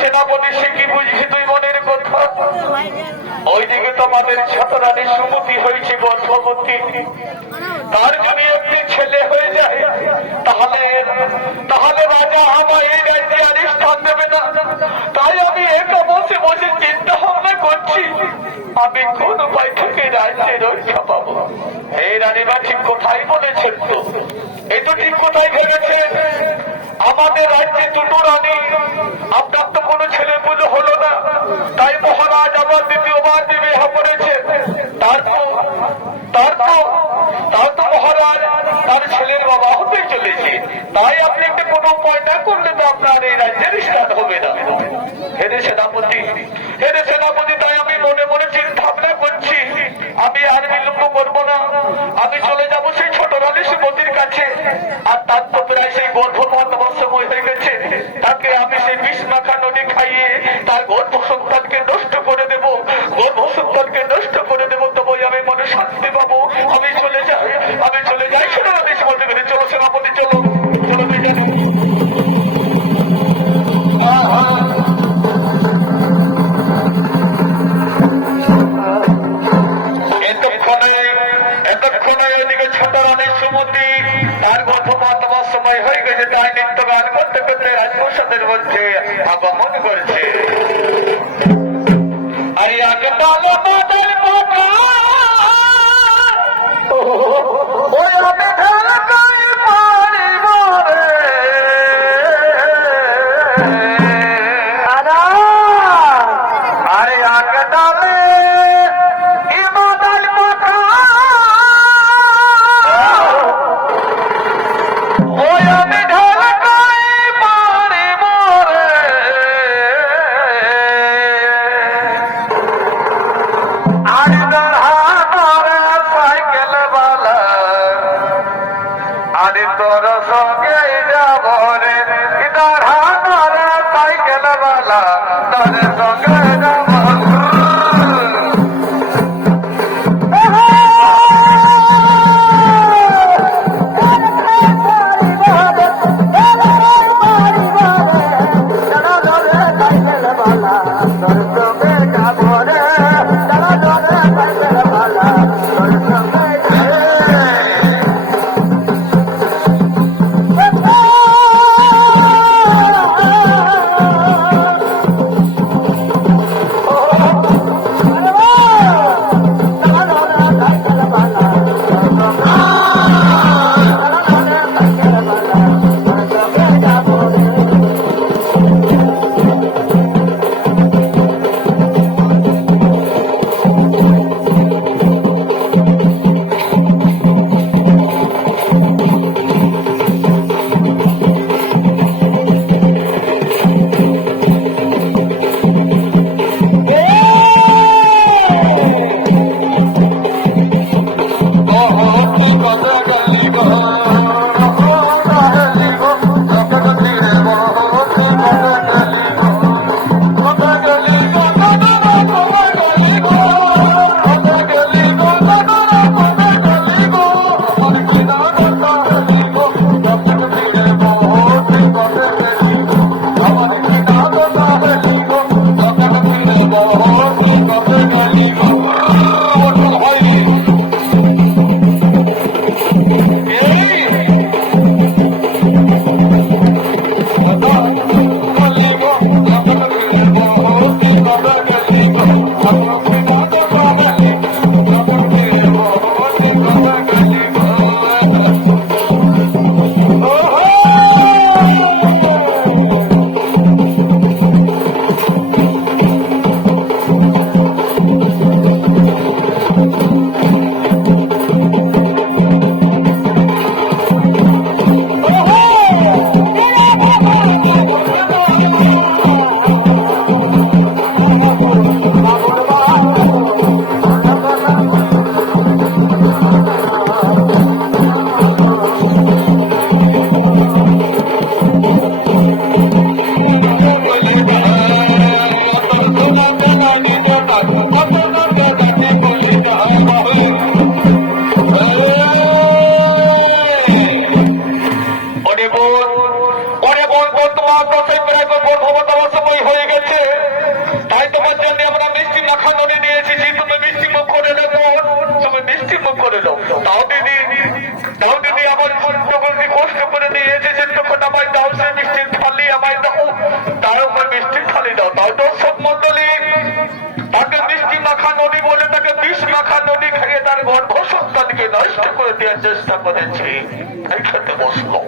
সেনাপতি সে কি বুঝি তুই মনের কথা? ওইদিকে তোমাদের ছাত্রানি সুমতি হয়েছে গর্ভবতী, তার যদি একটি ছেলে হয়ে যায় তাহলে তাহলে রাজা আমার এই রাজ্যে আর স্থান দেবে না। তাই আমি একা বসে বসে চিন্তা ভাবনা করছি আমি কোন উপায় থেকে রাজ্যে রক্ষা পাবো। এই রানীমা ঠিক কোথায় বলেছেন তো, এই তো ঠিক কোথায় ভেবেছেন। আমাদের রাজ্যে দুটো রানী, আপনার তো কোনো ছেলে পুজো হলো না, তাই মহারাজ আবার দ্বিতীয়বার বিবাহ করেছে। তার তো মহারাজ তার ছেলের বাবা হতে চলেছে। তাই আপনি একটা কোনো উপায় না করলে তো আপনার এই রাজ্যের স্থান হবে না। হেরে সেনাপতি, তাই আমি মনে মনে চিন্তা ভাবনা করছি আমি আর বিলম্ব করবো না। আমি চলে যাব সেই ছোট রানী সুমতির কাছে। আর তার তো প্রায় সেই গর্ভপাত হওয়ার সময় হয়ে গেছে। তাকে আমি সেই বিষ মাখা নদী খাইয়ে তার গর্ভ সন্তানকে নষ্ট করে দেবো, তবে আমি মনে শান্তি পাবো। আমি চলে যাই ছোট রানী সুমতি। চলো সেনাপতি, চলো জানি। এতক্ষণে এদিকে ছোট রানী সুমতি তার গর্ভপাত হওয়ার সময় হয়ে গেছে। তাই নৃত্য গান করতে করতে রাজপ্রসাদের মধ্যে আগমন করছে। করে দাও। তাও দিদি আমার যখন কষ্ট করে দিয়ে এসেছেন তখন আমায় দাও, সে মিষ্টির থালি আমায় দাও, তার উপর মিষ্টির থালি দাও। তাও দর্শক মন্ডলী, তাকে মিষ্টি মাখা নদী বলে তাকে বিষ মাখা নদী খাইয়ে তার গর্ভ সন্তানকে নষ্ট করে দেওয়ার চেষ্টা করেছে। এই খেতে বসলো।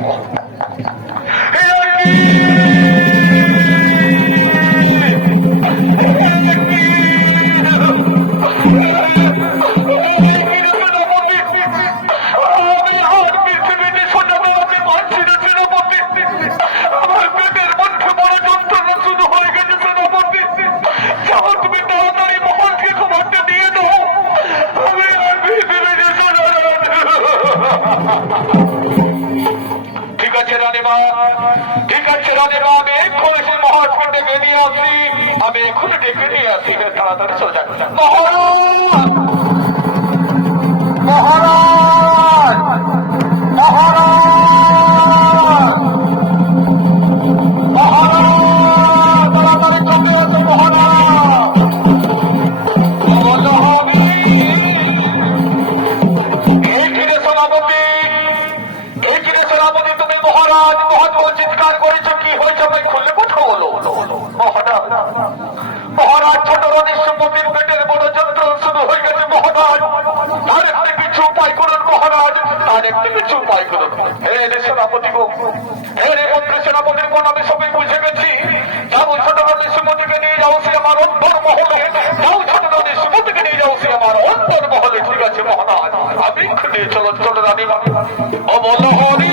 ঠিক আছে রানীমা, ঠিক আছে রানীমা, আমি এক্ষুনি সেই মহাজকে বেরিয়ে আসি, আমি এক্ষুনি ডেকে নিয়ে আসি। তাড়াতাড়ি চলে যান। মহারাজ, মহারাজ, মহারাজ, মহারাজ, তাড়াতাড়ি চলে আসো মহারাজ। মহারাজ, মহারাজ চিৎকার করেছে, কি হয়েছে ভাই খুললে কথা বলো। মহারাজ, মহারাজ, ছোট রানীর সম্মতির পেটের বড় যন্ত্রণা শুরু হয়ে গেছে মহারাজ, তার একটা কিছু উপায় করুন মহারাজ, তার একটা কিছু উপায় করুন। হে রে সেনাপতি গো, হে রে মন্ত্রী সেনাপতির কোন আমি সবই বুঝে গেছি। যাও ছোট রানীর সম্মতিকে নিয়ে যাও, সে আমার অন্তর মহলে। যাও ছোট রানীর সম্মতিকে নিয়ে যাও, সে আমার অন্তর মহলে। ঠিক আছে মহারাজ, আমি চলো চলো রানী অমল হরি।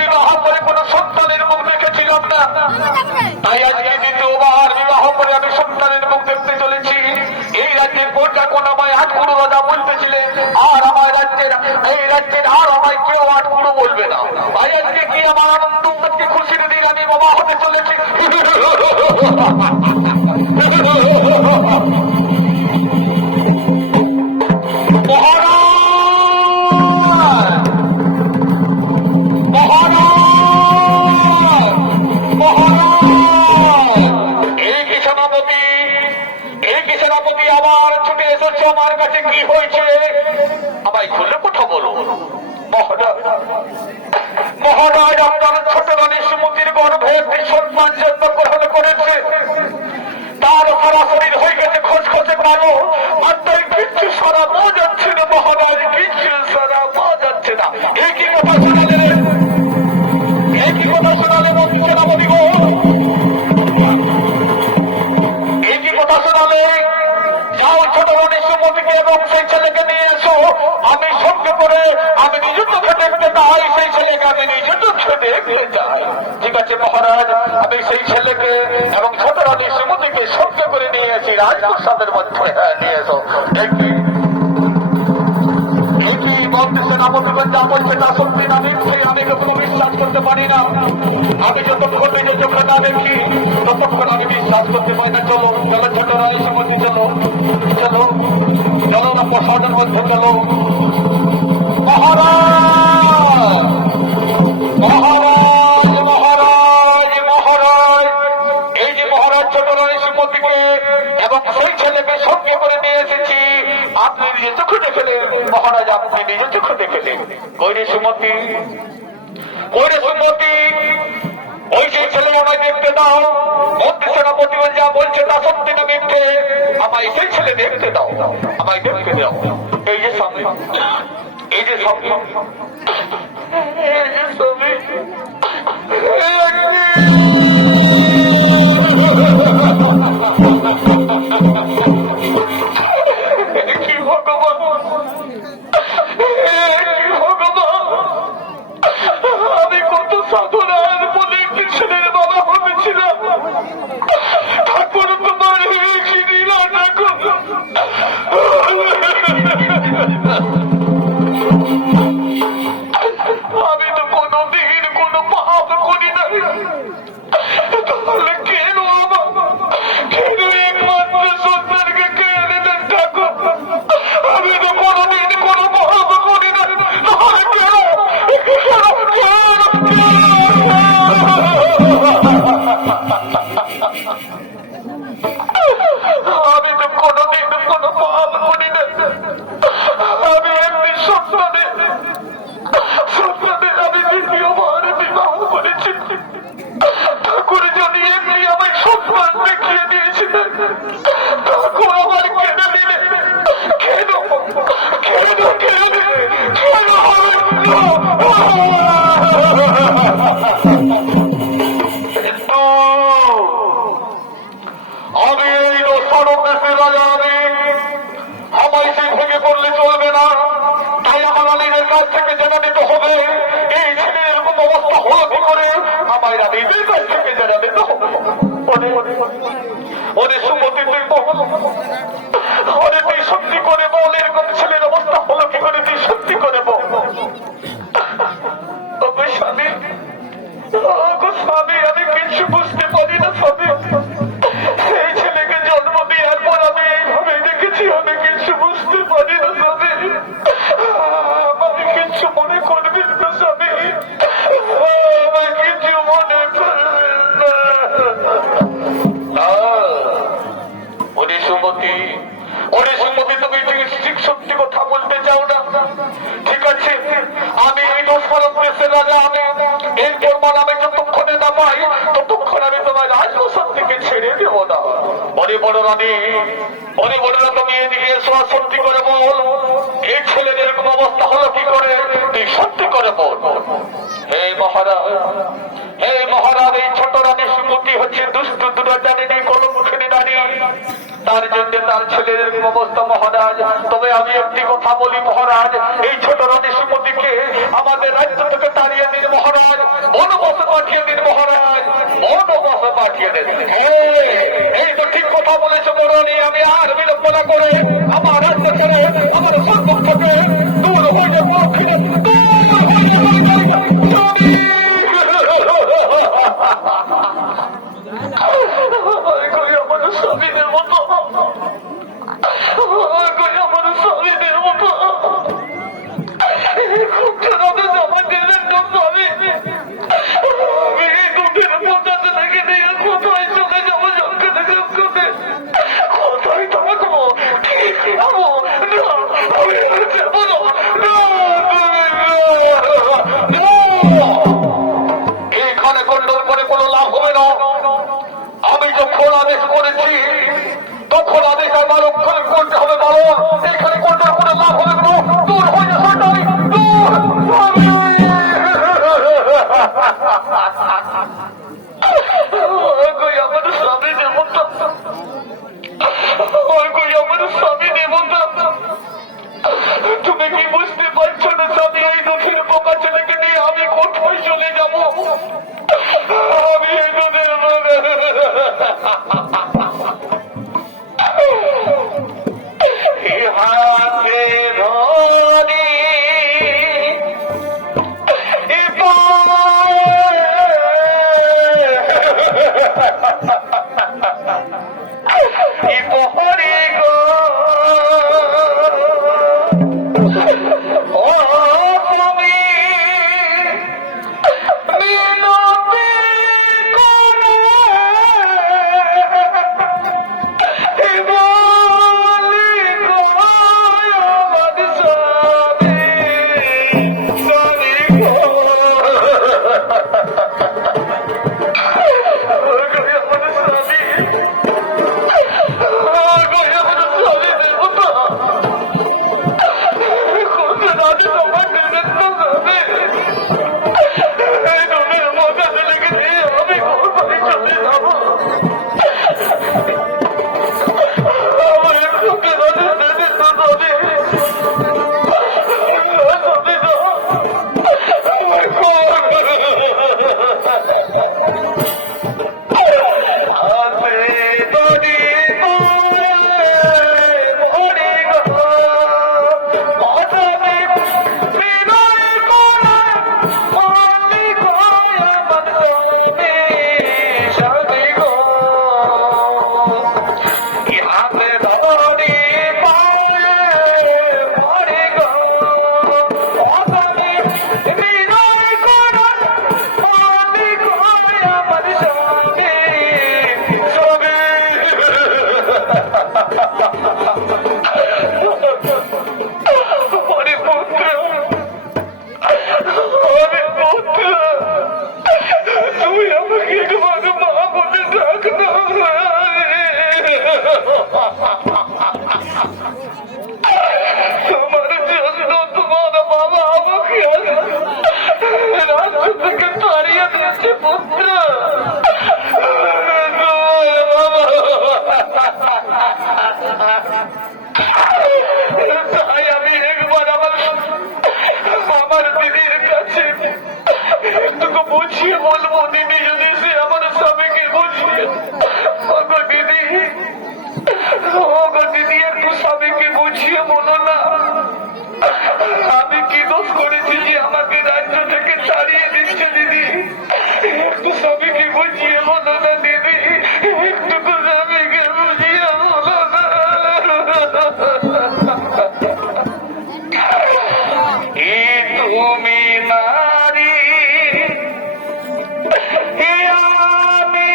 বিবাহ করে কোন সন্তানের মুখ দেখেছিলাম না, তাই আজকে দ্বিতীয়বার বিবাহ করে আমি সন্তানের মুখ দেখতে চলেছি। এই রাজ্যের কোনটা কোন আমায় আটকুড়ো রাজা বলতেছিলেন, আর আমার রাজ্যের এই রাজ্যের আর আমায় কেউ আটকুড়ো বলবে না। তাই আজকে কি আমার আনন্দ, আজকে খুশির দিন আমি বাবা হতে চলেছি। আমার কাছে কি হয়েছে আমায় খুলে কথা বলো। মহারাজ, আপনার ছোট রানী সুমতির গর্ভে একটি সন্তান জন্মগ্রহণ করেছে, তার সারা শরীর হয়ে গেছে খসখসে কালো, আর তাই কিচ্ছু সারা পাওয়া যাচ্ছে না মহারাজ, কিচ্ছু সারা পাওয়া যাচ্ছে না। এই কি কথা শোনালেন, এই কি কথা শোনালে সেনাপতি গো, এই কি কথা শোনালে? যাও ছোট রানী সুমতিকে এবং সেই ছেলেকে নিয়ে এসো, আমি সঙ্গে করে আমি নিজের চোখে দেখতে চাই, সেই ছেলেকে আমি নিজের চোখে দেখতে চাই। ঠিক আছে মহারাজ, আমি সেই ছেলেকে এবং ছোট রানী সুমতিকে সঙ্গে করে নিয়ে এসি রাজপ্রসাদের মধ্যে। নিয়ে এসো। যা বলছে তা সত্যি না মিথ্যে আমি কখনো বিশ্বাস করতে পারি না। আমি যতক্ষণ নিজের চোখে না দেখি ততক্ষণ আমি বিশ্বাস করতে পারি না। চলো চলো ছোট রানী সুমতি, চলো চলো চলো না প্রসাদের মধ্যে চলো। মহারাজ, মহারাজ, মহারাজ, মহারাজ, এই যে মহারাজ ছোট রানী সুমতিকে এবং সেই ছেলেকে সঙ্গে করে নিয়ে এসেছি, আপনি নিজে চোখে দেখেলেন মহারাজ, আপনি নিজে চোখে দেখেলেন। কৈরে সুমতি, কৈরে সুমতি, ওই সেই ছেলে আমায় দেখতে দাও। মন্ত্রী সেনাপতি যা বলছে তা সত্যি না মিথ্যে, আমায় সেই ছেলে দেখতে দাও, আমায় দেখতে দাও। এই যে স্বামী, এই যে স্বামী, এই যে স্বামী, কি ভগবান, আমি কত সাধনার বলে একটি ছেলের বাবা হয়েছিলাম, তারপরে তোমার হয়েছি দিলাম না। আমি তো কোনোদিন কোনো পাপ করি না, আমি তো কোনোদিন কোনো পাপ করি না। আমি এমনি সন্তানে আমি দ্বিতীয়বার বিবাহ করেছি। ঠাকুর যদি এমনি আমায় সম্মান দেখিয়ে দিয়েছিলেন, ঠাকুর আমার কেড়ে দিলে কেন কেন কেন আমি এই দোষারোপ দেশের রাজা। আমি আমায় সে ভেঙে পড়লে চলবে না। তাই আমার আলীদের কাছ থেকে জেনে নিতে হবে এই ছেলে এরকম অবস্থা হলো কি করে। আমায় রানীদের কাছ থেকে জেনে নিতে হবে। ওদের সুমতি তুই বল, ওরে তুই সত্যি করে বল এরকম ছেলের অবস্থা হলো কি করে, তুই সত্যি করে বল। স্বামী স্বামী আমি কিছু বুঝতে পারি না স্বামী। এই ছেলেকে জন্ম দেওয়ার পর আমি এইভাবে দেখেছি, আমি কিছু বুঝতে পারি না স্বামী। আমাকে কিছু মনে করবেন না স্বামী, আমার কিছু মনে করবেন না। ওরে সুমতি, ওরে সুমতি, তুমি ঠিক সত্যি কথা বলতে চাও না? ঠিক আছে, আমি এই দোষারোপ দেশের রাজা। আমি এর প্রমাণ আমি যতক্ষণে না পাই ততক্ষণ আমি তোমার রাজপ্রসাদ থেকে ছেড়ে দেব না। বড় বড় রানী, বড় বড় তুমি এদিকে এসো, সত্যি করে বল এই ছেলের এরকম অবস্থা হলো কি করে, তুই সত্যি করে বল। হে মহারাজ, হে মহারাজ, এই ছোট রানী সুমতি হচ্ছে দুষ্ট দুরাচারিণী কলমুখিনী নারী। তার জন্য তার ছেলের এরকম অবস্থা মহারাজ। তবে আমি একটি কথা বলি মহারাজ, এই ছোট রানী সুমতিকে আমাদের রাজ্য থেকে তাড়িয়ে দিন মহারাজ, বনবাসে পাঠিয়ে দিন মহারাজ, বনবাসে পাঠিয়ে দিন। এই তো ঠিক কথা বলেছো রানী। আমি আর বিলম্ব না করে আমার রাজ্য করে আমার সম্পদ থেকে দূর হয়ে যাবো। আমার স্বামীদের মতো, আমার স্বামীদের মতো জমা দিলেন তো স্বামী। আমি এই দুধের পৌঁছাতে থেকে দিয়ে কোথায় চলে যাবো, যজ্ঞতে যজ্ঞতে কোথায় থাকবো, কি খাবো না, আমি যাবো না। এখানে কন্ট্রোল করে কোনো লাভ হবে না। আমি যখন আদেশ করেছি তখন আদেশ আমার অক্ষরে করতে হবে। বলো এখানে কন্ট্রোল করে লাভ হবে না। দূর হয়ে যাবে, দূর। আমার স্বামী দেবতা, আমার স্বামী দেবতা, তুমি কি বুঝতে পারছো না স্বামী? এই দুঃখের পোকা ছেলেকে নিয়ে আমি কোথায় চলে যাবো? আমি এই দুধের হাতে ধরে পহরে গো ও তুমি মিনতি করে বলি গো আমার স্বামী, স্বামী গো আমার স্বামী, আমার তোমার জন্য তোমার বাবা আমাকে রাজ্য থেকে তাড়িয়ে দিয়েছে পুত্র। তাই আমি একবার আমার দিদির কাছে একটুকু বুঝিয়ে বলবো, দিদি যদি সে আমার স্বামীকে বুঝিয়ে। দিদি, দিদি একটু স্বামীকে বুঝিয়ে বলো না, আমি কি দোষ করেছি যে আমাকে রাজ্য থেকে তাড়িয়ে দিচ্ছে। দিদি একটু স্বামীকে বুঝিয়ে বলো না, দিদি একটু স্বামীকে বুঝিয়ে বলো না। তুমি নারী আমি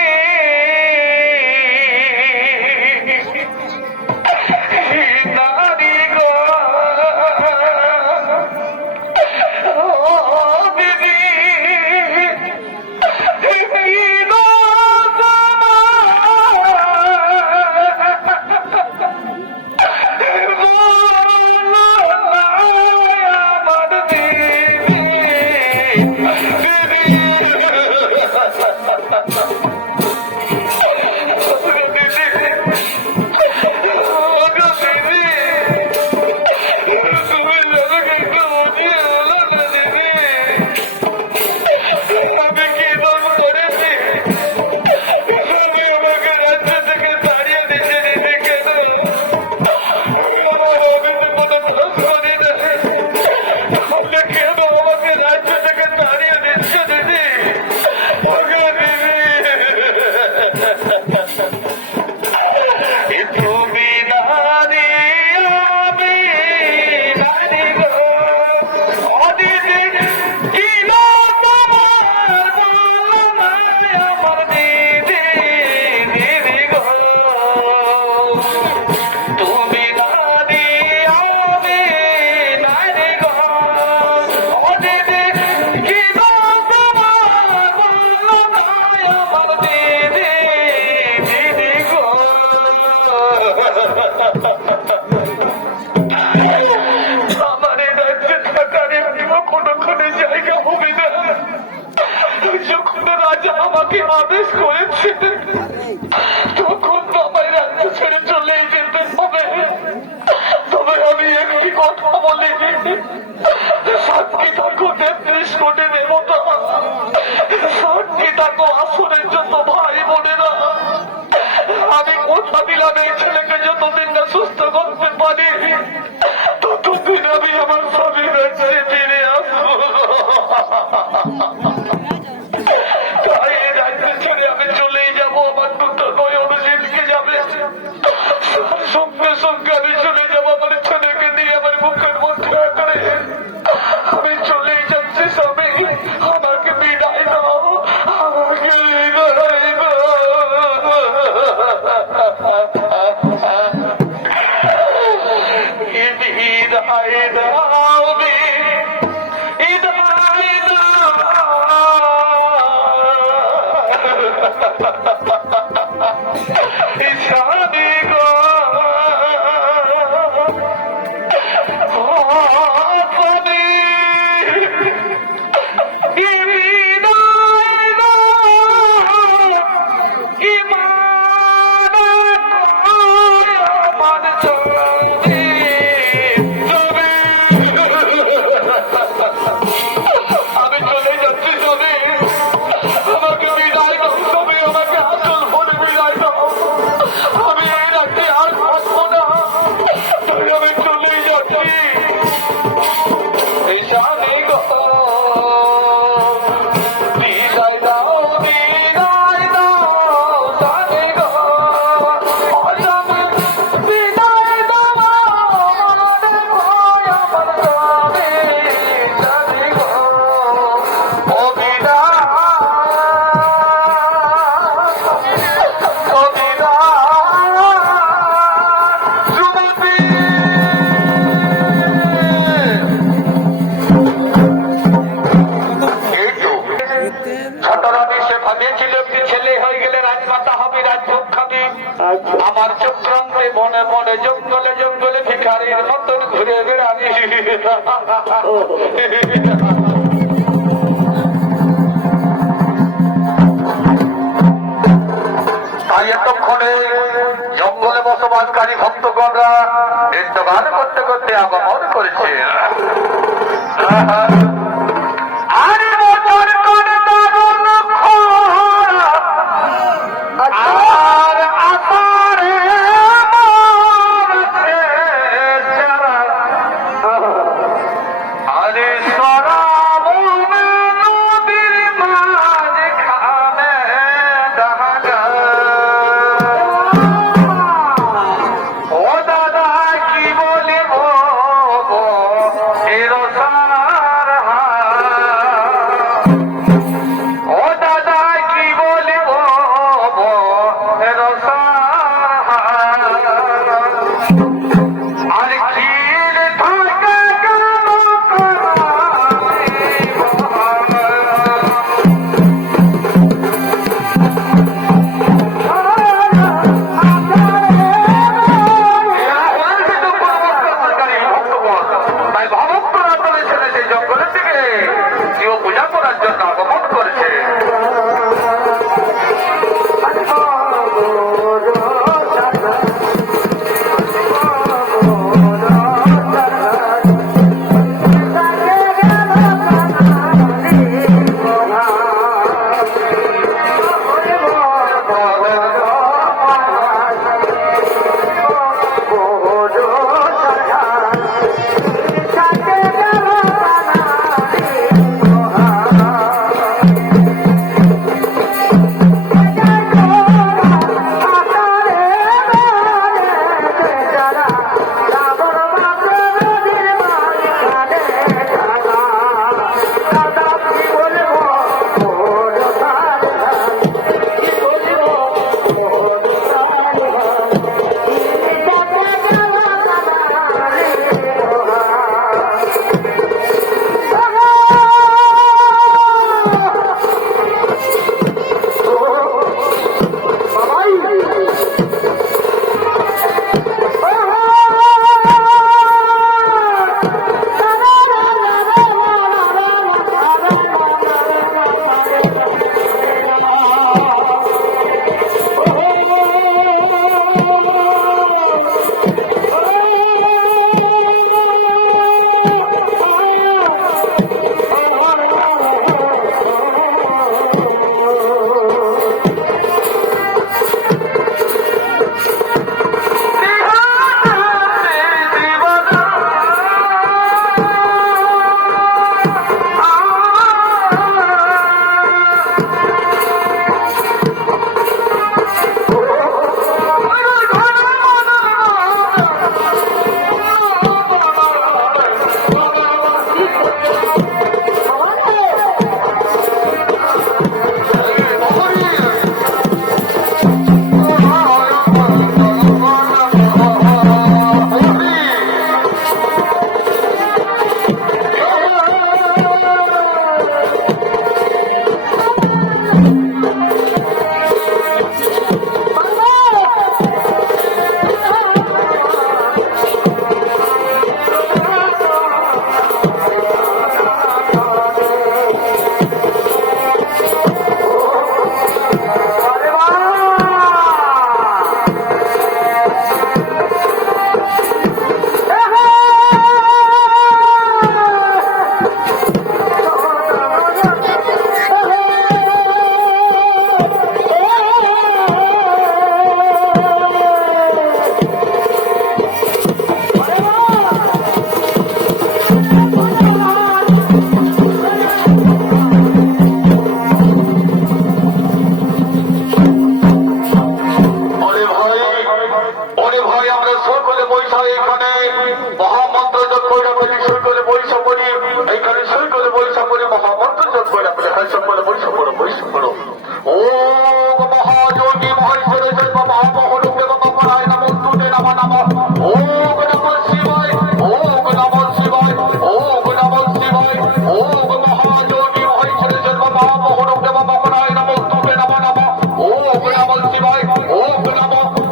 নারী গো দিদি আমার এই রাজ্যে থাকার একটিও কোনোখানে জায়গা হবে না। যখন রাজা আমাকে আদেশ করেছে তখন আমায় রাজ্য ছেড়ে চলেই যেতে হবে। তবে আমি একটি কথা বলি, সাক্ষী থাকো ৩৩ কোটি দেবতা, সাক্ষী থাকো আসরের যত ভাই বোনেরা, আমি কথা দিলাম এই ছেলেকে যতদিন না সুস্থ করতে পারি ততদিন আমি আমার স্বামীর কাছে ফিরে আসবো। তাই এই রাজ্য ছেড়ে আমি চলেই যাবো। আমার দুটো নয় অনুজিৎকে যাবে, সঙ্গে সঙ্গে আমি চলে যাবো আমার ছেলেকে নিয়ে আমার মুখের মধ্যে করে। আমি চলেই যাচ্ছি স্বামী, আমাকে বিদায় দাও, আমাকে বিদায় দাও। আমি আমার চক্রান্তে বনে বনে জঙ্গলে জঙ্গলে ভিখারির মতন ঘুরে বেড়াবি। তাই এতক্ষণে জঙ্গলে বসবাসকারী ভক্তগণরা নৃত্যগান করতে করতে আগমন করেছে।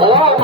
Oh,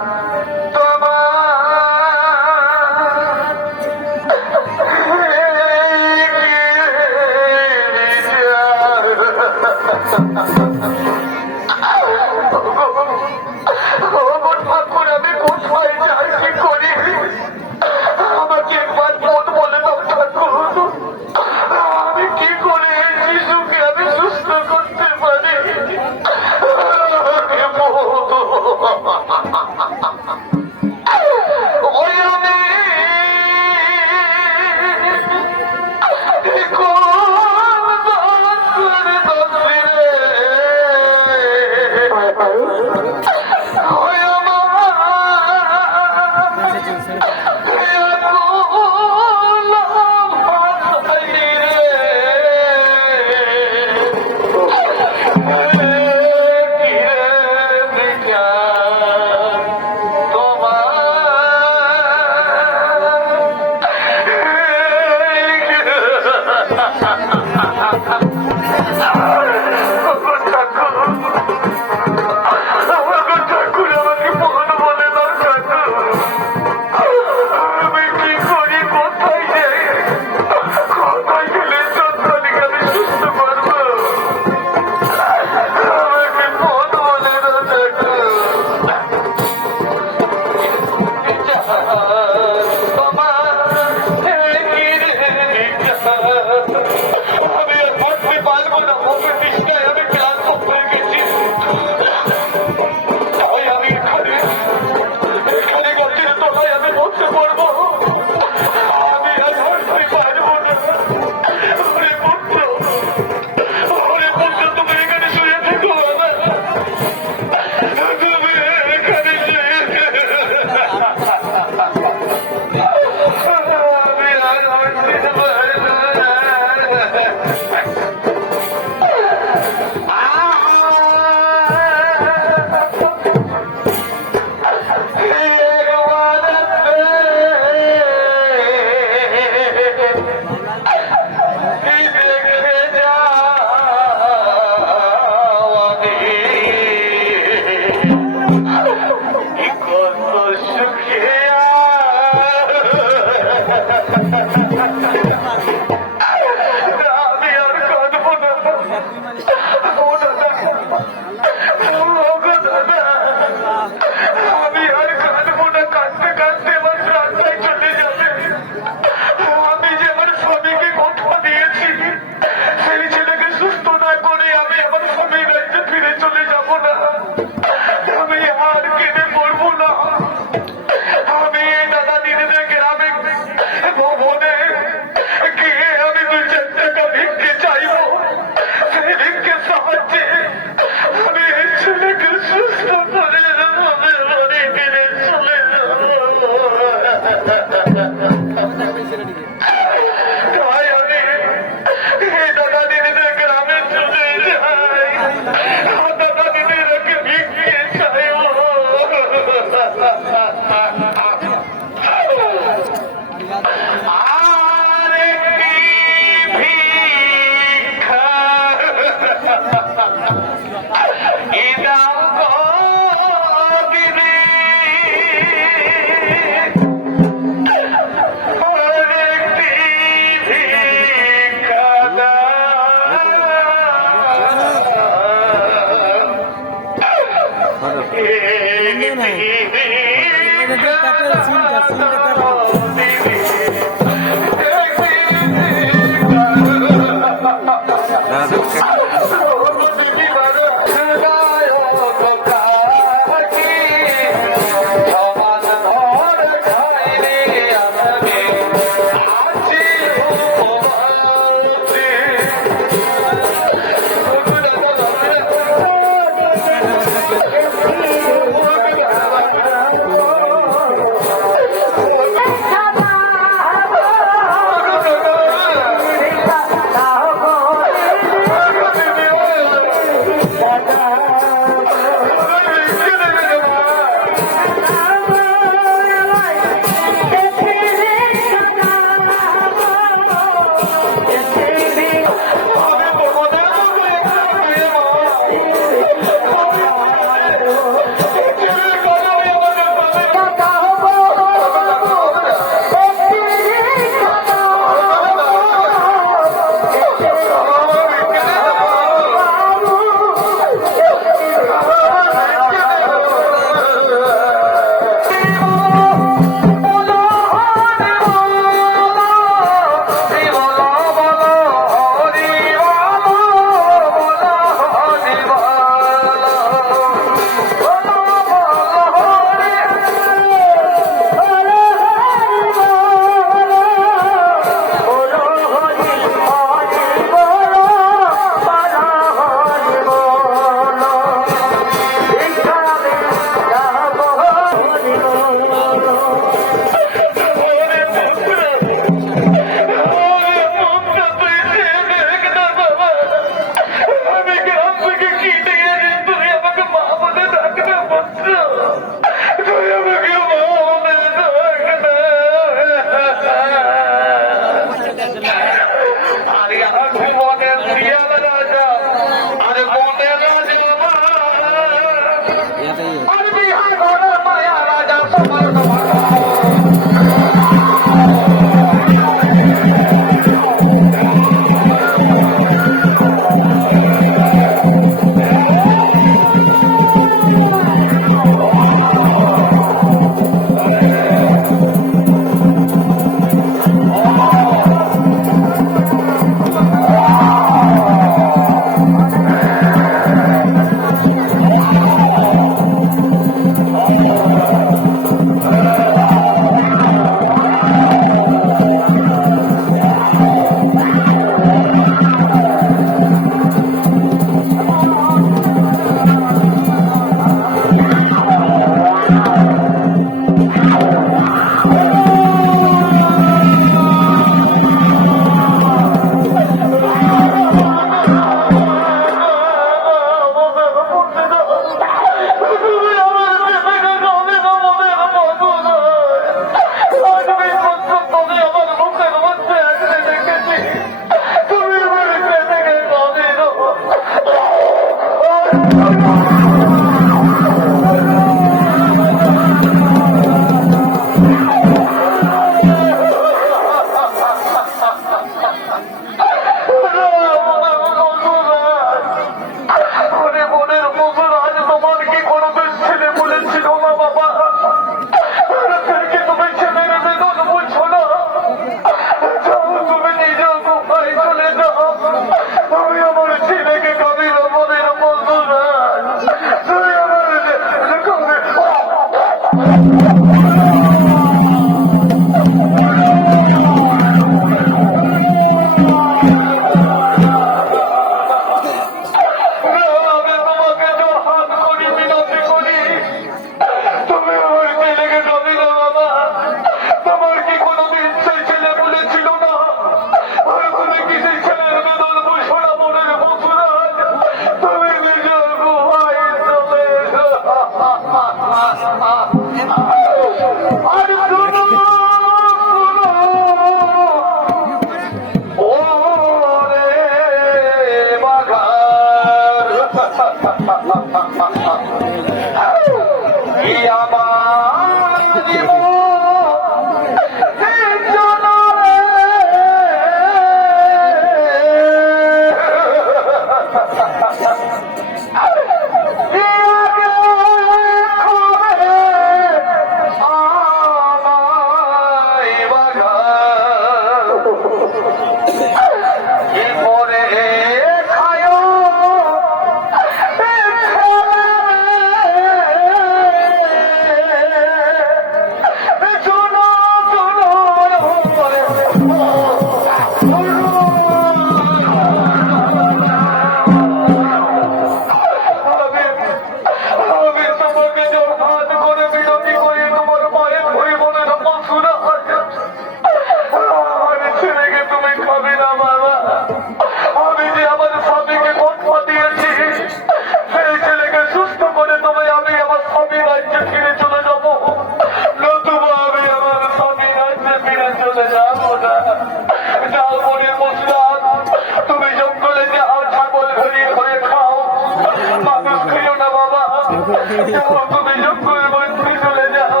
তুমি চক্রবর্তী চলে যাও।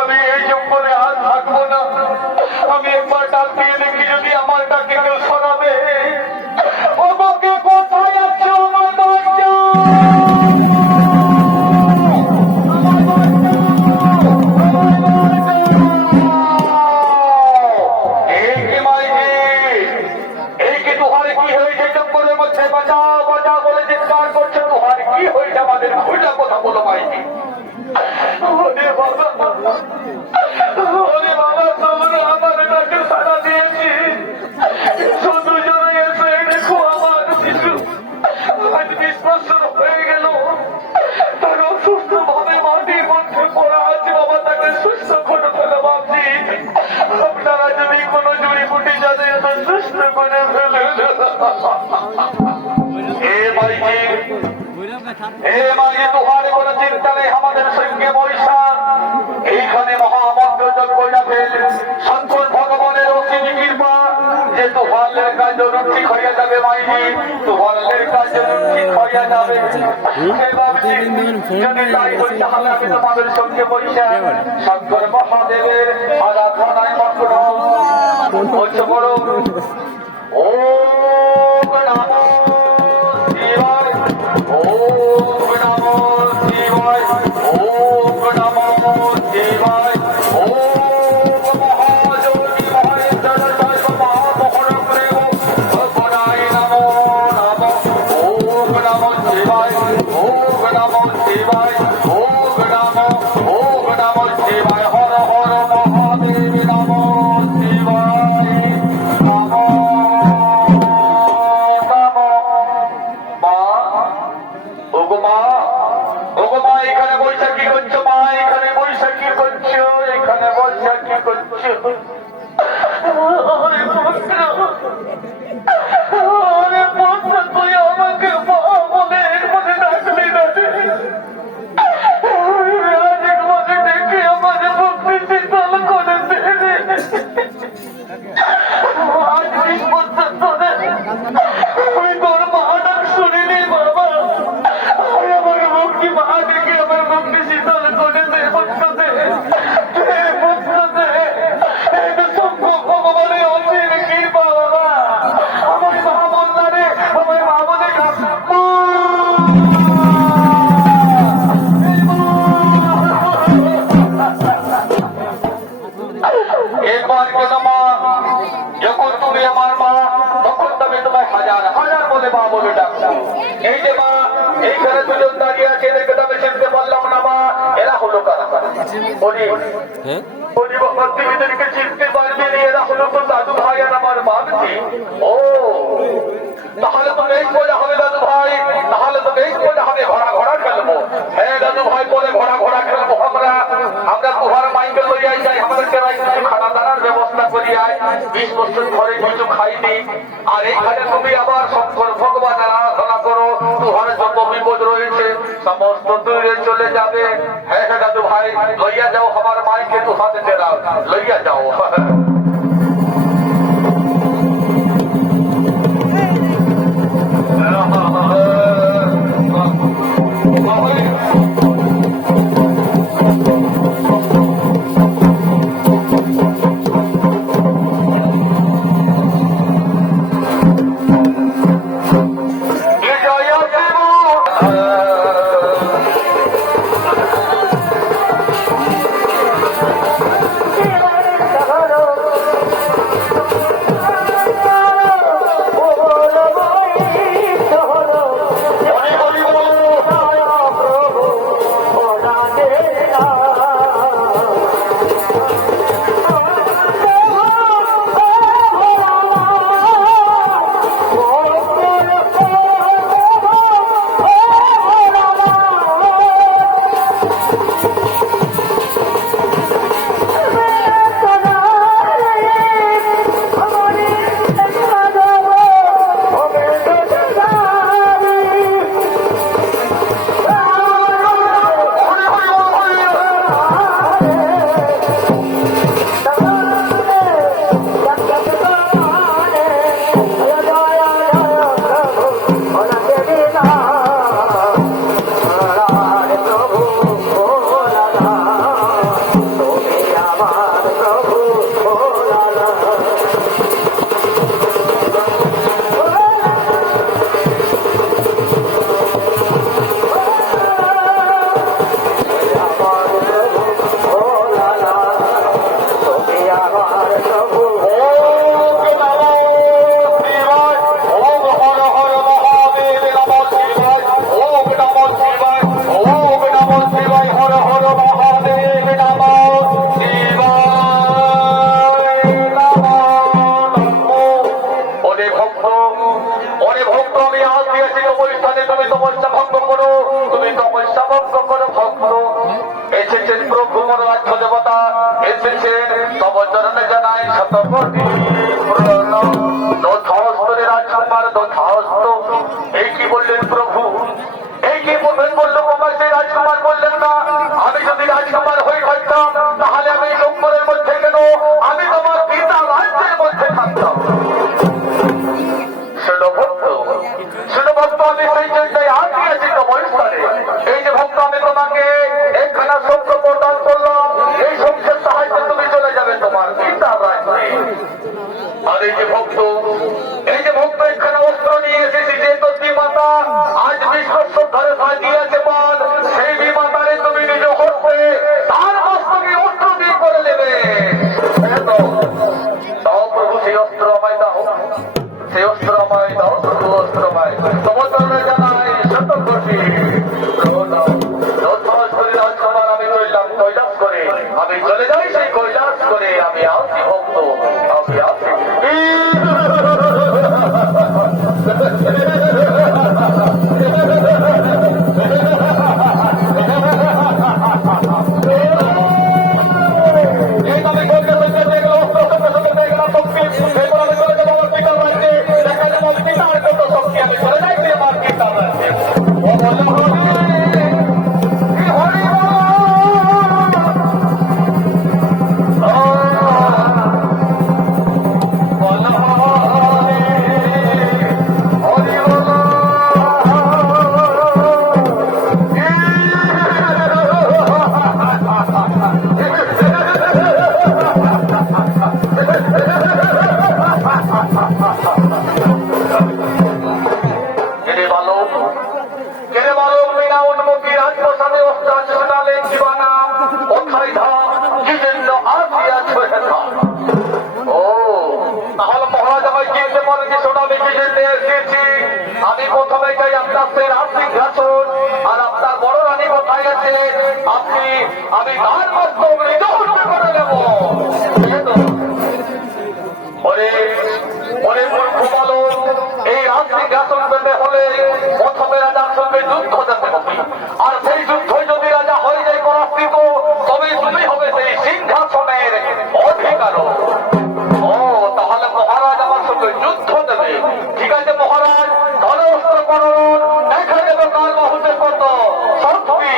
আমি এই জঙ্গলে আর থাকবো না। আমি একবার ডাক দিয়ে দেখি যদি আমার ডাকে কেউ শোনাবে। ওকে কোথায় আছো আমার বাচ্চা? এই কি তোমার কি হয়েছে? জঙ্গলের মধ্যে বাজা বাজা বলে চিৎকার করছে। তোমার কি হয়েছে? আমাদের খোঁজা কথা বলো মাইজি। ওরে বাবা, ওরে বাবা, তোমরা আমার ডাকে সাড়া দিয়েছি। শুধু জনে এসে দেখো আমার শিশু আজ 20 বছর হয়ে গেল। তার অসুস্থ ভাবে মাটির মধ্যে পড়া আছে। বাবা তাকে সুস্থ করে ফেলে ভাবছি। আপনারা যদি কোনো জড়িবুটি জানে সুস্থ করে ফেলেন। এ মাইজি, এ মাইজি, তোমার কোনো চিন্তা নেই। আমাদের সঙ্গে বৈশা এইখানে মহামন্ত্র যজ্ঞ যাবে। শঙ্কর ভগবানের অসীম কৃপা যে তুফানের কাজ ঠিক হয়ে যাবে। মাইজি, তুফানের কাজ ঠিক হয়ে যাবে। যদি তাই করি তাহলে আমি তোমাদের সঙ্গে বৈশা শঙ্কর মহাদেবের আরাধনায় মগ্ন হচ্ছে। বড় ওম নমঃ শিবায়, ওম নমঃ শিবায়, ওম নমঃ শিবায়, ওম মহাযোগী মহেশ্বর সর্ব মহামোহন প্রেম ভগবায় নমো নমঃ। ওম নমঃ শিবায়, ওম নমঃ শিবায়, ওম নমঃ শিবায়। হর হর মহাদেব নমঃ শিবায় নমঃ নমঃ। মা, ওগো মা, ওগো মা, এখানে বৈশা কি করছো? মা, এখানে বৈশা কি করছো? এখানে বৈশা কি করছো? আরে পুত্র, আরে পুত্র, তুই আমাকে মা বলে এরপরে ডাকলি না রে। আজ একবারে ডেকে আমার ভক্তি শীতল করে দে রে। আজ 20 বছর ধরে আমি তোর মা ডাক শুনিনি বাবা। আমার ভক্তি মা ডেকে আমার ভক্তি শীতল করে দে। পুত্র দে, পুত্র দে। এই তো সম্ভব ভগবানের অসীম কৃপা বাবা। আমার মা বললা রে, আমার মা বলে একবার কেন মা, যখন তুমি আমার মা তখন তুমি তোমায় হাজার হাজার বলে মা বলে ডাকছো। এই যে মা, এইখানে দুজন দাঁড়িয়ে আছে, এদেরকে তো আমি চিনতে পারলাম না মা। এরা হলো কারা? বলি বলি বাবা, তুমি এদেরকে চিনতে পারবে না। এরা হলো তো দাদু ভাই আর আমার বাগজি। ও তাহলে তো বেশ মজা হবে দাদু ভাই, তাহলে তো বেশ মজা হবে। ঘোড়া ঘোড়া খেলবো। হ্যাঁ দাদু ভাই, বলে ঘোড়া ঘোড়া খেলবো আমরা। আমরা তোমার মাইকে লইয়াই যাই, আমাদেরকে কিছু খানা দানার ব্যবস্থা করি। আয় 20 বছর ধরে কিছু খাইনি। আর এইখানে তুমি আবার শঙ্কর ভগবানের আরাধনা করো। তোমার যত বিপদ রয়েছে সমস্ত দূরে চলে যাবে। হ্যাঁ হ্যাঁ দাদু ভাই, লইয়া যাও আমার মাইকে, তো হাতে ফেরাও, লইয়া যাও। ওরে ভক্ত আমি আজ দিয়েছি তোমার স্থানে, তুমি তপস্যা ভঙ্গ করো, তুমি তপস্যা ভঙ্গ করো ভক্ত। এসেছেন প্রভু মনোরাজ্য দেবতা, এসেছেন তব চরণে জানাই শতকোটি প্রণাম। দোষাস্তরে রাজকুমার দোষাস্ত, এই কি বললেন প্রভু? এই কি বলবেন বললো কুমার? সেই রাজকুমার বললেন না, আমি যদি রাজকুমার হয়ে থাকতাম তাহলে আমি জঙ্গলের মধ্যে কেন, আমি তোমার পিতা রাজ্যের মধ্যে থাকতাম। শোনো ভক্ত, শোনো ভক্ত, আমি সেই জায়গায় আজ দিয়েছি তোমার স্থানে। এই যে ভক্ত আমি তোমাকে একখানা শব্দ প্রদান করলাম, এই শব্দের সাহায্যে তুমি চলে যাবে তোমার পিতা রাজ্যে। আর এই যে ভক্ত, এই যে ভক্ত একখানা অস্ত্র নিয়ে এসেছি, যে তোর মাতা আজ বিশ্বস্ত ধরে সাজিয়েছে বল, সেই বিমাতারে তুমি নিজ হস্তে তার মস্তকে অস্ত্র দিয়ে করে নেবে। দাও প্রভু সেই অস্ত্র আমায় দাও, সেই অস্ত্র আমায় দাও, প্রভু অস্ত্র আমায়। তোমার চরণে জানাই শতকোটি প্রণাম। রাজকুমার আমি চললাম কৈলাস করে, আমি চলে যাই সেই কৈলাস করে, আমি আসি ভক্ত, আমি আসি। আমি প্রথমে চাই আপনার সেই রাজসিংহাসন, আর আপনার বড় রানী কোথায় আছে আপনি, আমি তার মস্তক নির্দোষ করে নেব। ওরে ওরে মূর্খ বালক, এই রাজসিংহাসন পেতে হলে প্রথমে রাজার সঙ্গে যুদ্ধ যেতে হবে, আর সেই যুদ্ধ যদি রাজা হয়ে যায় পরাস্তিত, তবে তুমি হবে সেই সিংহাসনের অধিকার। ও তাহলে মহারাজ আমার সঙ্গে যুদ্ধ দেবে? ঠিক আছে মহারাজ, ধরে অস্ত্র করুন, দেখা যাবে কার বাহুতে কত শক্তি।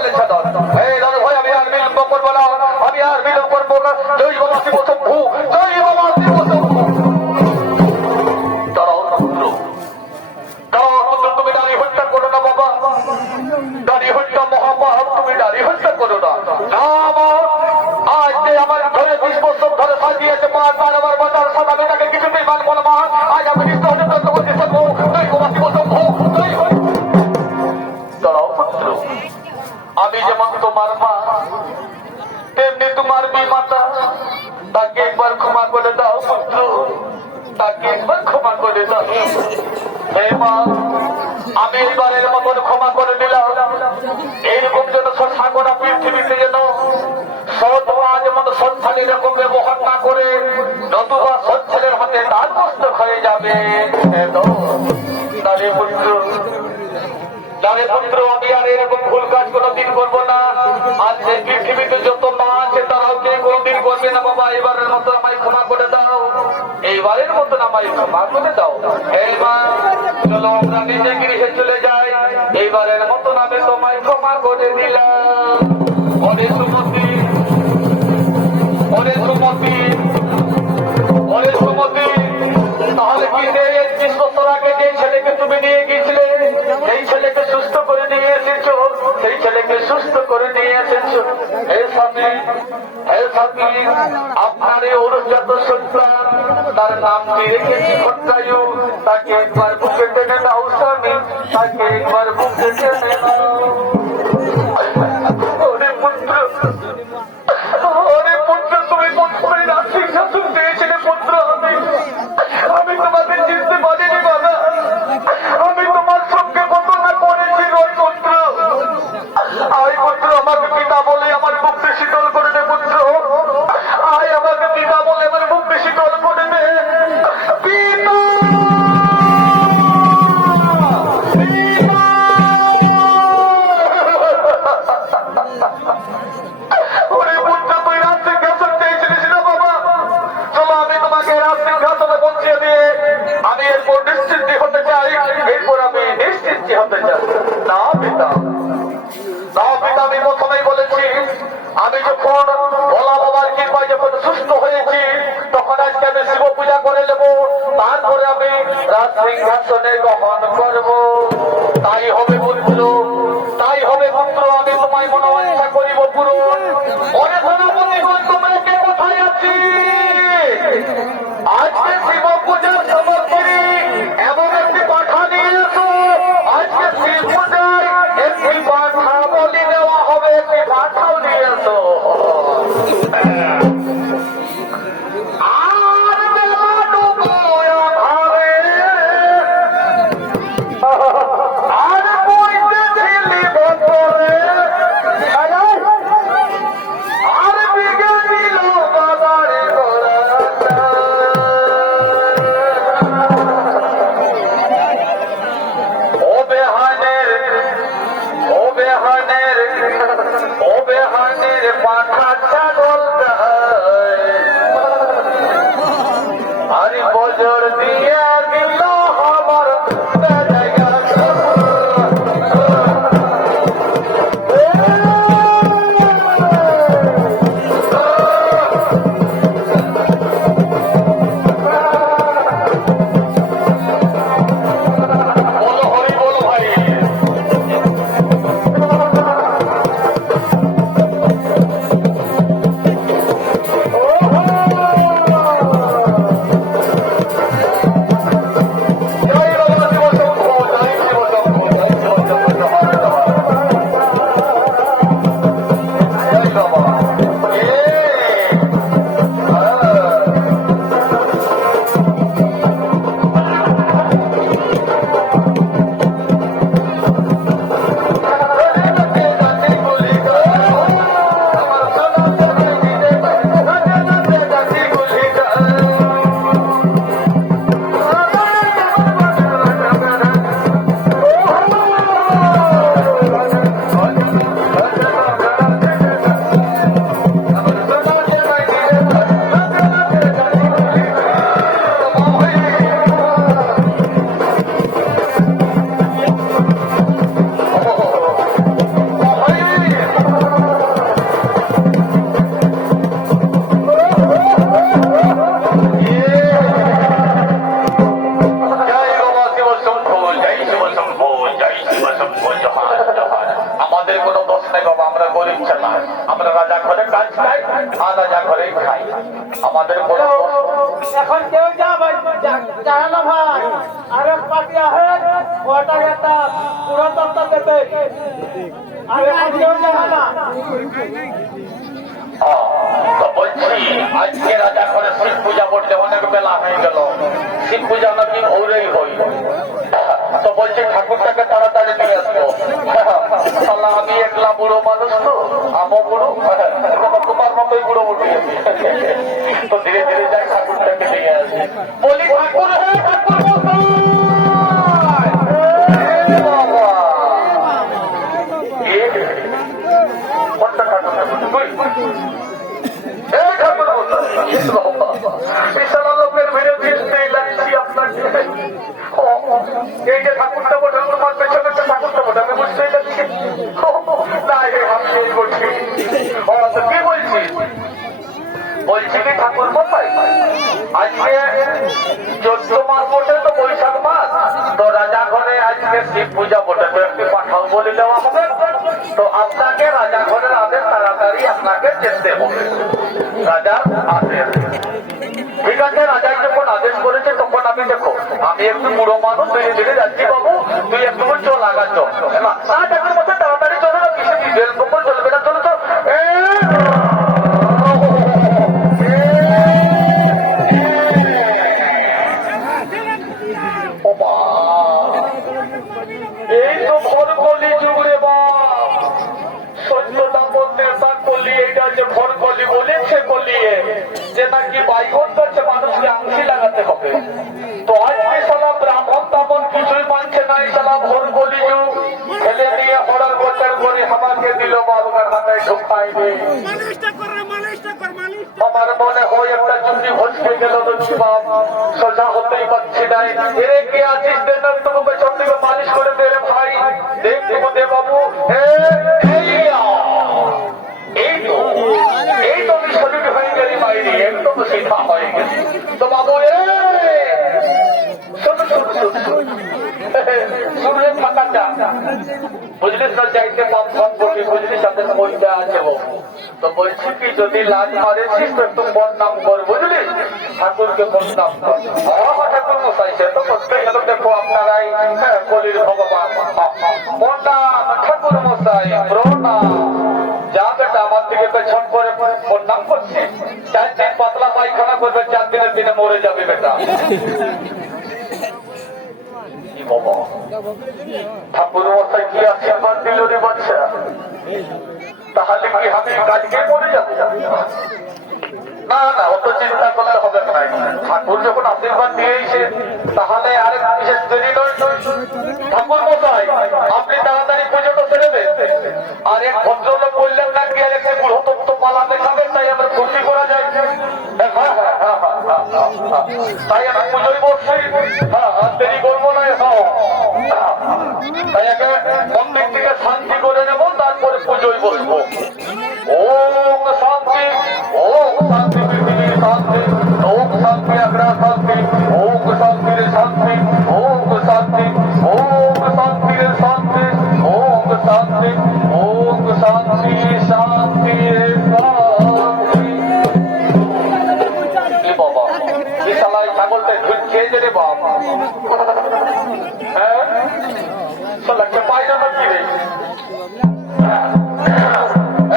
বলেছে এই দাদা ভাই আমি আর বিলম্ব করবো না, আমি আর বিলম্ব করবো না। জয় বাবা শিব শম্ভু, জয় বাবা শিব শম্ভু। দাঁড়াও পুত্র, দাঁড়াও পুত্র, তুমি নারী হত্যা করো না বাবা, নারী হত্যা মহাপাপ, তুমি নারী হত্যা করো না। না মা, আজ যে আমার ধরে 20 বছর ধরে সাজিয়েছে মা, তার আমার বাজার সাদা আমি তাকে কিছুতেই মানবো না মা। আজ আমি নিশ্চিত করতে পারবো, জয় বাবা শিব শম্ভু, জয় হরি। দাঁড়াও পুত্র, আমি যেমন তোমার মা তেমনি তোমার বিমাতা, তাকে একবার ক্ষমা করে দাও পুত্র, তাকে একবার ক্ষমা করে দাও। হে মা, আমি এবারের মতন ক্ষমা করে দিলাম। এইরকম যেন সাগরা পৃথিবীতে যেন সৎ মা যেমন সৎ এরকম ব্যবহার না করে, নতুবা সৎ ছেলের হাতে তার মস্তক হয়ে যাবে। তারে পুত্র, তারে পুত্র, আমি আর এরকম ভুল কাজ কোনোদিন করবো না। আজ যে পৃথিবীতে যত মা আছে তারাও কে কোনোদিন করবে না বাবা। এবারের মতন আমায় ক্ষমা করে দাও, এইবারের মতন আমায় ক্ষমা করে দাও। হে মা, চলো আমরা নিজে গৃহে চলে যাই, এইবারের মতন আমি তোমায় ক্ষমা করে দিলাম। ওরে সুমতি, ওরে সুমতি, ওরে সুমতি, তাহলে কি 20 বছর আগে যে ছেলেকে তুমি নিয়ে গিয়েছিলে, সেই ছেলেকে সুস্থ করে নিয়ে এসেছো, সেই ছেলেকে সুস্থ করে নিয়ে এসেছো। হে স্বামী, হে স্বামী, আপনার এই অরুজাত সন্তান, তার নামটি রেখেছি ভট্টায়ু, তাকে একবার বুকে টেনে দাও স্বামী, তাকে একবার বুকে টেনে দাও। ওরে পুত্র, ওরে পুত্র, তুমি প্রথমে রাত্রি শাসন পেয়েছিলে পুত্র। আমি তোমাকে চিনতে পারিনি বাবা, আমি তোমার সঙ্গে ঘটনা করেছি ওই পুত্র। আয় পুত্র, আমাকে পিতা বলে আমার মুক্তি শীতল করে দে পুত্র, আয় আমাকে পিতা বলে আমার মুক্তি শীতল করে দে পিতা। ওরে পুত্র, তুই রাত্রি শাসন পেয়েছিলিস না বাবা, চলো আমি তোমাকে রাত্রি শাসনে পৌঁছে দিয়ে আমি এরপর নিশ্চিন্তি হতে চাই, এরপর আমি নিশ্চিন্তি হতে চাই। না পিতা, না পিতা, আমি প্রথমেই বলেছি, আমি যখন ভোলা বাবার কৃপায় যখন সুস্থ হয়েছি, তখন আজকে আমি শিব পূজা করে নেবো, তারপরে আমি রাজসিংহাসনে গ্রহণ করবো। তাই হবে পুত্র, তাই হবে পুত্র, আমি তোমায় মনোবাঞ্ছা করিব পূরণ। ওরে ধনপতি, তোমাকে কোথায় আছি? আজকে শিব পূজার সামগ্রী এমন একটি পাঠা নিয়ে এসো, আজকে শিব পূজায় একটি পাঠা বলি দেওয়া হবে, একটি পাঠাও নিয়ে এসো। আর বেলা ডুবোয় আধারে, আর বইতে ছিলি বছরে, আর বিগে দিল বাজারে গোড়া। ও বেহানের পাখা ছাগল আর বজর দিয়া দিল আমার আমাদের কোনো দোষ নেই বাবা, আমরা গরিব ছেলে, আমরা রাজা ঘরে কাজ খাই আর রাজা ঘরেই খাই, আমাদের কোনো এখন কেউ যায় না ভাই, আরে পার্টি আছে ওটা একটা পুরো তত্ত্ব দেবে, আর এখন কেউ যায় না। তো বলছি আজকে রাজা ঘরে শিব পূজা করতে অনেক বেলা হয়ে গেল, শিব পূজা নাকি ভোরেই হই, তো বলছি ঠাকুরটাকে তাড়াতাড়ি নিয়ে আসবো। তাহলে আমি একলা বুড়ো মানুষ, তো আমও বুড়ো, তোমার মতোই বুড়ো বুড়ি, তো ধীরে ধীরে যাই ঠাকুরটাকে নিয়ে আসি। বলি ঠাকুর লোকের ভিড়ে ফিরতেই লাগছি আপনাকে। এই যে ঠাকুরটা বোঝা তোমার পেছনে ঠাকুরটা বোঝা আমি বুঝতেই লাগছি না, আমি বলছি কি বলছি, বলছি কি ঠাকুর মশাই আজকে 14 মাস বটে তো বৈশাখ মাস, তো রাজা ঘরে আজকে শিব পূজা বটে, তো একটু পাঠাও বলে দেওয়া হবে, তো আপনাকে রাজা ঘরের আদেশ তাড়াতাড়ি আপনাকে যেতে হবে, রাজার আদেশ। ঠিক আছে, রাজা যখন আদেশ করেছে তখন আমি দেখো আমি একটু বুড়ো মানুষ, ধীরে ধীরে যাচ্ছি বাবু, তুই একটু চল আগা চল না ঠাকুর মতো তাড়াতাড়ি চলে না, কিছু ডিজেল পকল চলবে না, চলো তো। এই তো ভর কলি যুগ রে বাপ, সত্যটা বলতে তা কলি, এটা যে ভর কলি বলেছে কলিয়ে যে নাকি বাইগন করছে মানুষকে আংশি লাগাতে হবে, তো আজকে সালা ব্রাহ্মণ তামন কিছুই মানছে না, সালা ভর কলি যুগ ছেলে নিয়ে হড়ার বছর করে আমাকে দিল বাবুকার হাতায় ঢুকাইবে। আমার মনে হয় একটা চুরি ভসকে গেল দেখছি বাপ, সোজা হতেই পারছি না, এরে কে আছিস দেন তোকে পেছন থেকে মালিশ করে দে রে ভাই, দেখ দে বাবু, এই তো আমি শরীর হয়ে গেলি বাইরে, একদম সিধা হয়ে গেছি, তো বাবু শুনলে থাকা যা বুঝলিস না, চাইতে কম কম করবি বুঝলিস, তাদের মধ্যে আছে, তো বলছি কি যদি লাজ মারেছিস তো একটু বদনাম কর বুঝলি, ঠাকুরকে বদনাম কর। ঠাকুর মশাই সে তো করতেই গেল, দেখো আপনারাই কলির ভগবান, প্রণাম ঠাকুর মশাই প্রণাম, যা বেটা আমার দিকে পেছন করে প্রণাম করছি, 4 দিন পাতলা পায়খানা করবে, 4 দিনের দিনে মরে যাবে বেটা। ঠাকুর মশাই কি আশীর্বাদ দিল রে বাচ্চা, তাহলে কি আমি কাজকে মরে যাবো? না না, অত চিন্তা করলে হবে না, ঠাকুর যখন আশীর্বাদ দিয়েছে তাহলে আরেক বিশেষ দেরি নয়। ঠাকুর মশাই আপনি তাড়াতাড়ি পুজোটা সেরে দেন, আর এক ভদ্রলোক বললেন না কি আর একটি বুড়ো তো পালা দেখাবেন, তাই আমরা খুশি করা যায়, তাই আমি পুজোয় বসছি, দেরি করবো না, তাই আগে মন্দির থেকে শান্তি করে নেবো, তারপরে পুজোয় বসবো। ওম শান্তি, ওম শান্তি পৃথিবীর শান্তি, ওম শান্তি আগ্রা শান্তি, ওম শান্তির শান্তি, ওম শান্তি, ওম শান্তির শান্তি, ওম শান্তি, ওম শান্তি শান্তি শান্তি। বাবা কি শালা ছাগলটা খেয়েছে রে বাবা, হ্যাঁ শালাকে পাইলো না কি রে,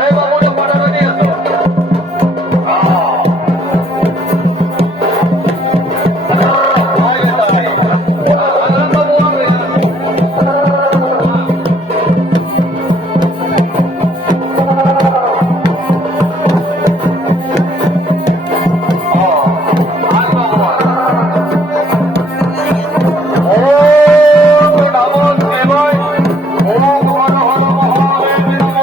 এই বাবু পাঠানো নিয়ে আসো। ওম নমঃ শিবায়, ওম হর হর মহাদেব নমঃ।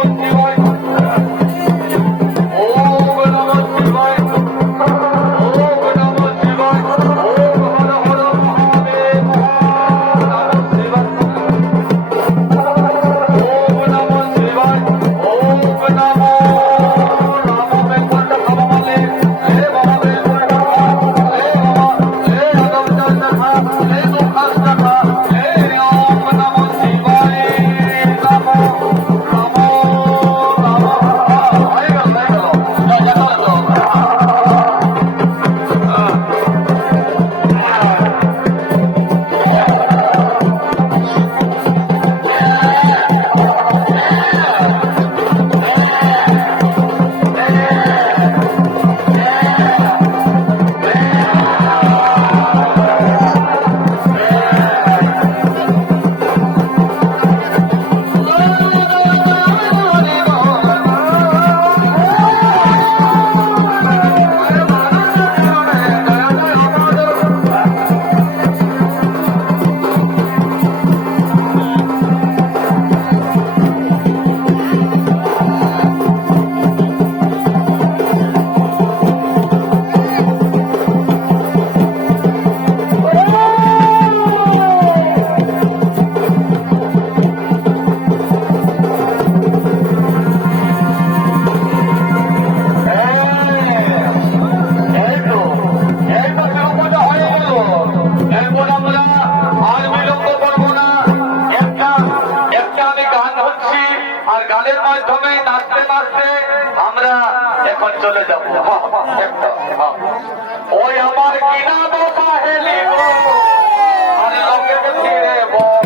এবার গানের মাধ্যমে নাচতে নাচতে আমরা এখন চলে যাবো। একদম, ওই আমার কিনা বসা হেলি গো আর লোকে ফিরে বল